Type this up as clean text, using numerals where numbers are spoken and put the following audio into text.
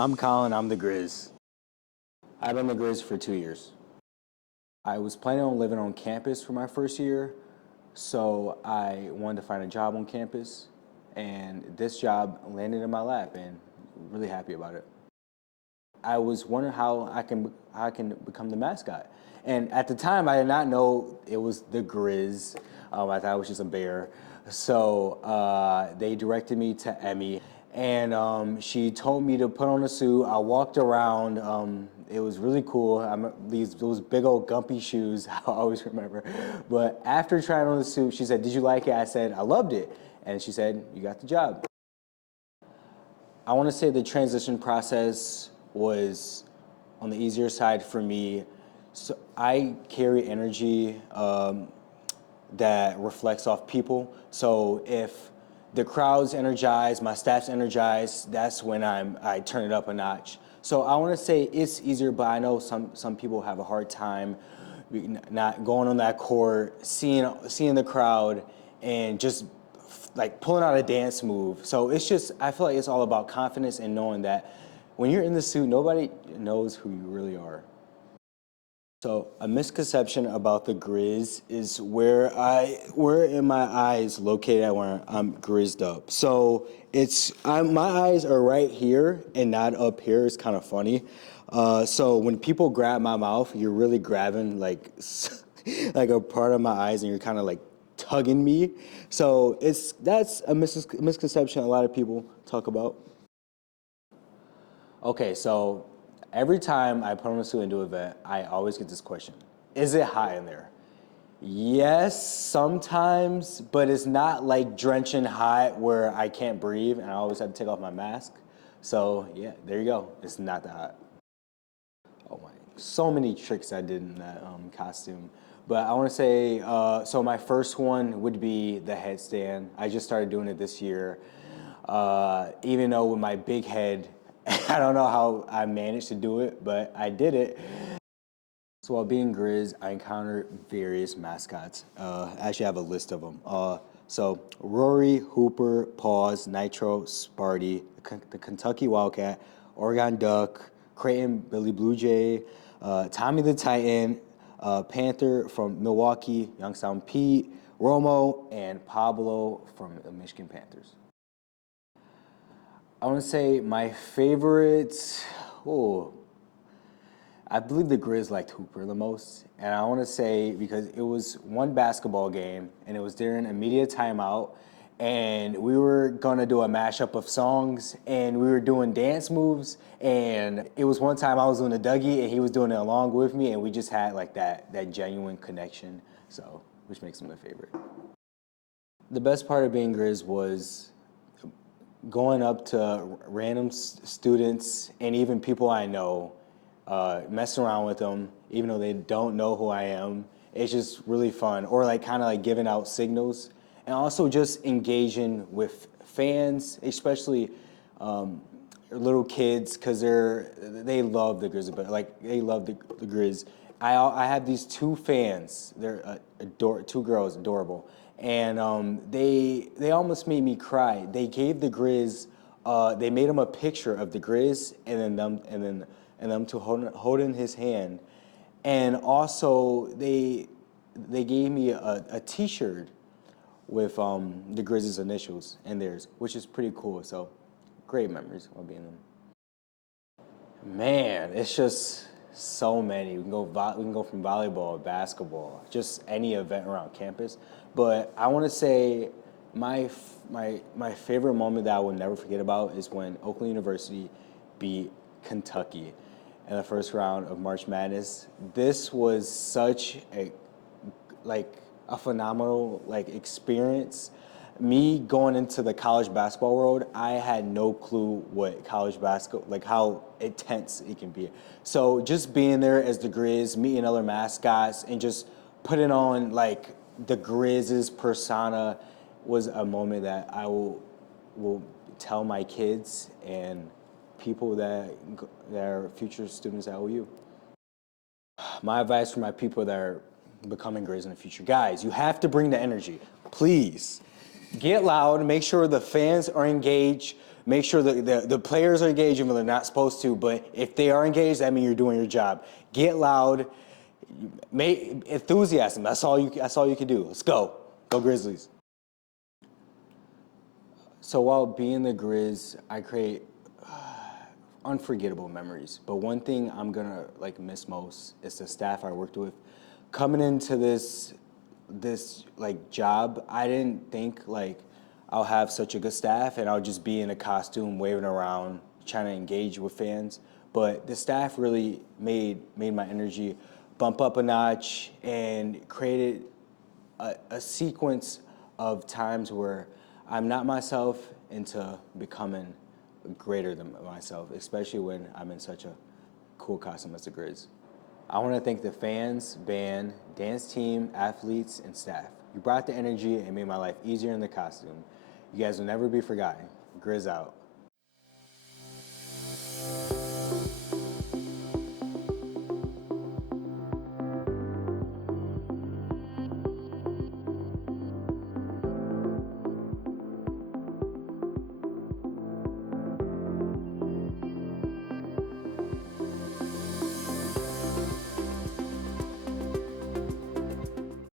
I'm Colin, I'm the Grizz. I've been the Grizz for 2 years. I was planning on living on campus for my first year, so I wanted to find a job on campus, and this job landed in my lap, and really happy about it. I was wondering how I can become the mascot, and at the time I did not know it was the Grizz. I thought it was just a bear, so they directed me to Emmy, and she told me to put on a suit. I walked around. It was really cool. Those big old gumpy shoes. I always remember. But after trying on the suit, she said, "Did you like it?" I said, "I loved it," and she said, "You got the job." I want to say the transition process was on the easier side for me. So I carry energy that reflects off people. So if the crowd's energized, my staff's energized, that's when I turn it up a notch. So I want to say it's easier, but I know some people have a hard time not going on that court, seeing the crowd, and just like pulling out a dance move. So it's just, I feel like it's all about confidence and knowing that when you're in the suit, nobody knows who you really are. So a misconception about the Grizz is where in my eyes located at where I'm grizzed up. So my eyes are right here and not up here. It's kind of funny. So when people grab my mouth, you're really grabbing like like a part of my eyes, and you're kind of like tugging me. So that's a misconception a lot of people talk about. Okay, so every time I put on a suit and do an event, I always get this question: is it hot in there? Yes, sometimes, but it's not like drenching hot where I can't breathe and I always have to take off my mask. So yeah, there you go. It's not that hot. Oh my, so many tricks I did in that costume. But I want to say, so my first one would be the headstand. I just started doing it this year. Even though with my big head, I don't know how I managed to do it, but I did it. So while being Grizz, I encountered various mascots. I actually have a list of them. So Rory, Hooper, Paws, Nitro, Sparty, the Kentucky Wildcat, Oregon Duck, Creighton, Billy Blue Jay, Tommy the Titan, Panther from Milwaukee, Youngstown Pete, Romo, and Pablo from the Michigan Panthers. I want to say my favorites. Oh, I believe the Grizz liked Hooper the most, and I want to say because it was one basketball game, and it was during a media timeout, and we were gonna do a mashup of songs, and we were doing dance moves, and it was one time I was doing a Dougie, and he was doing it along with me, and we just had like that genuine connection, so which makes him my favorite. The best part of being Grizz was going up to random students and even people I know, messing around with them, even though they don't know who I am. It's just really fun. Or like kind of like giving out signals, and also just engaging with fans, especially little kids, because they love the Grizzlies, but like they love the Grizz. I have these two fans. They're two girls, adorable, and they almost made me cry. They gave the Grizz. They made him a picture of the Grizz, and them to holding his hand, and also they gave me a T-shirt with the Grizzlies initials and theirs, which is pretty cool. So great memories while being them. Man, it's just so many. We can go from volleyball, basketball, just any event around campus. But I want to say my favorite moment that I will never forget about is when Oakland University beat Kentucky in the first round of March Madness. This was such like a phenomenal like experience. Me going into the college basketball world, I had no clue what college basketball, like how intense it can be. So just being there as the Grizz, meeting other mascots, and just putting on like the Grizz's persona was a moment that I will tell my kids and people that are future students at OU. My advice for my people that are becoming Grizz in the future: guys, you have to bring the energy. Please get loud. Make sure the fans are engaged. make sure that the players are engaged even though they're not supposed to, but if they are engaged, that means you're doing your job. Get loud, make enthusiasm. That's all you can do. Let's go. Go Grizzlies. So while being the Grizz, I create unforgettable memories. But one thing I'm gonna miss most is the staff I worked with. Coming into this job, I didn't think I'll have such a good staff and I'll just be in a costume waving around trying to engage with fans. But the staff really made my energy bump up a notch and created a sequence of times where I'm not myself into becoming greater than myself, especially when I'm in such a cool costume as the Grizz. I want to thank the fans, band, dance team, athletes, and staff. You brought the energy and made my life easier in the costume. You guys will never be forgotten. Grizz out.